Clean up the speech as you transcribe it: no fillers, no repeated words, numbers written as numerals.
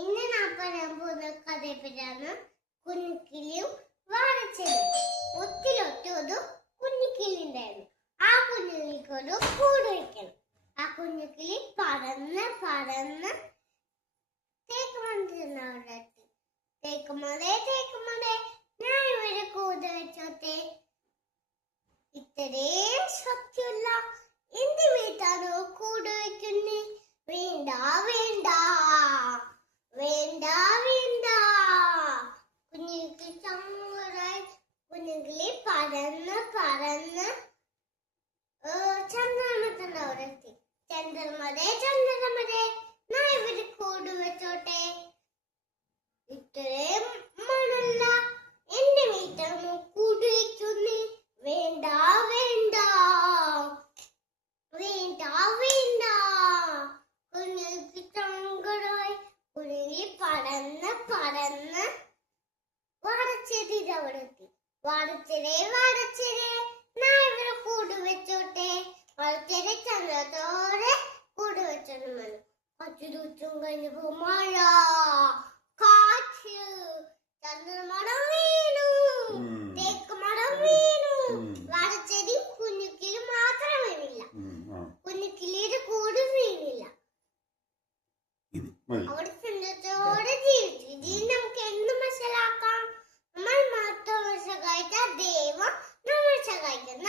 ഇന്ന് ഞാൻ പറയാൻ പോകുന്ന കഥയെപ്പറ്റിയാണ് കുഞ്ഞിക്കിളിയും വാഴച്ചെടിയും. ഒത്തിരി കുഞ്ഞിക്കിളി ഉണ്ടായിരുന്നു. ആ കുഞ്ഞിക്കിളിക്ക് ഒരു കൂട് വയ്ക്കണം. ആ കുഞ്ഞിക്കിളി പറന്ന് പറന്ന് തേക്കുമണ്ടേ ഞാൻ ഇവിടെ കൂട് വെച്ചോട്ടെ. ഇത്രയും ശക്തിയുള്ള എന്റെ വീട്ടാണോ കൂട് വയ്ക്കുന്നേ? വേണ്ട വേണ്ട വേണ്ട വേണ്ട. കുഞ്ഞിക്കിളി ചങ്ങലായി കുഞ്ഞിക്കിളി പറന്ന് പറന്ന് ചന്ദ്രമത്തേക്ക് ചന്ദ്രമതേ ഞാൻ ഇവിടെ കൂട് വെച്ചോട്ടെ. ഇത്രയും മണല്ല എന്റെ വീട്ടാണോ കൂട് വയ്ക്കുന്നേ? വേണ്ട വേണ്ട വേണ്ട വേണ്ട. കുഞ്ഞിക്ക് ചങ്കടായി കുഞ്ഞി പറന്ന് പറന്ന് വാഴച്ചെടിയുടെ അവിടെ എത്തി. വാഴച്ചെടി ഞാൻ ഇവിടെ കൂട് വെച്ചോട്ടെ. വാഴച്ചെടി ചന്ദ്രത്തോടെ കൂട് വെച്ചോണ്ട് വന്നു. കുറച്ചു ദിവസം കഴിഞ്ഞപ്പോ മഴ, കാറ്റ്, ചന്ദ്രമടം വീണു, തേക്ക് മടം വീണു. വാഴച്ചെടി കുഞ്ഞിക്കിളി മാത്രം വീണില്ല, കുഞ്ഞിക്കിളിയുടെ കൂട് വീണില്ല. അവിടെ സന്തോഷത്തോടെ ജീവിച്ചു. ഇതിൽ നമുക്ക് എന്ത് മനസ്സിലാക്കാം? നമ്മൾ മാത്രം സഹായിച്ചാൽ ദൈവം നമ്മളെ സഹായിക്കും.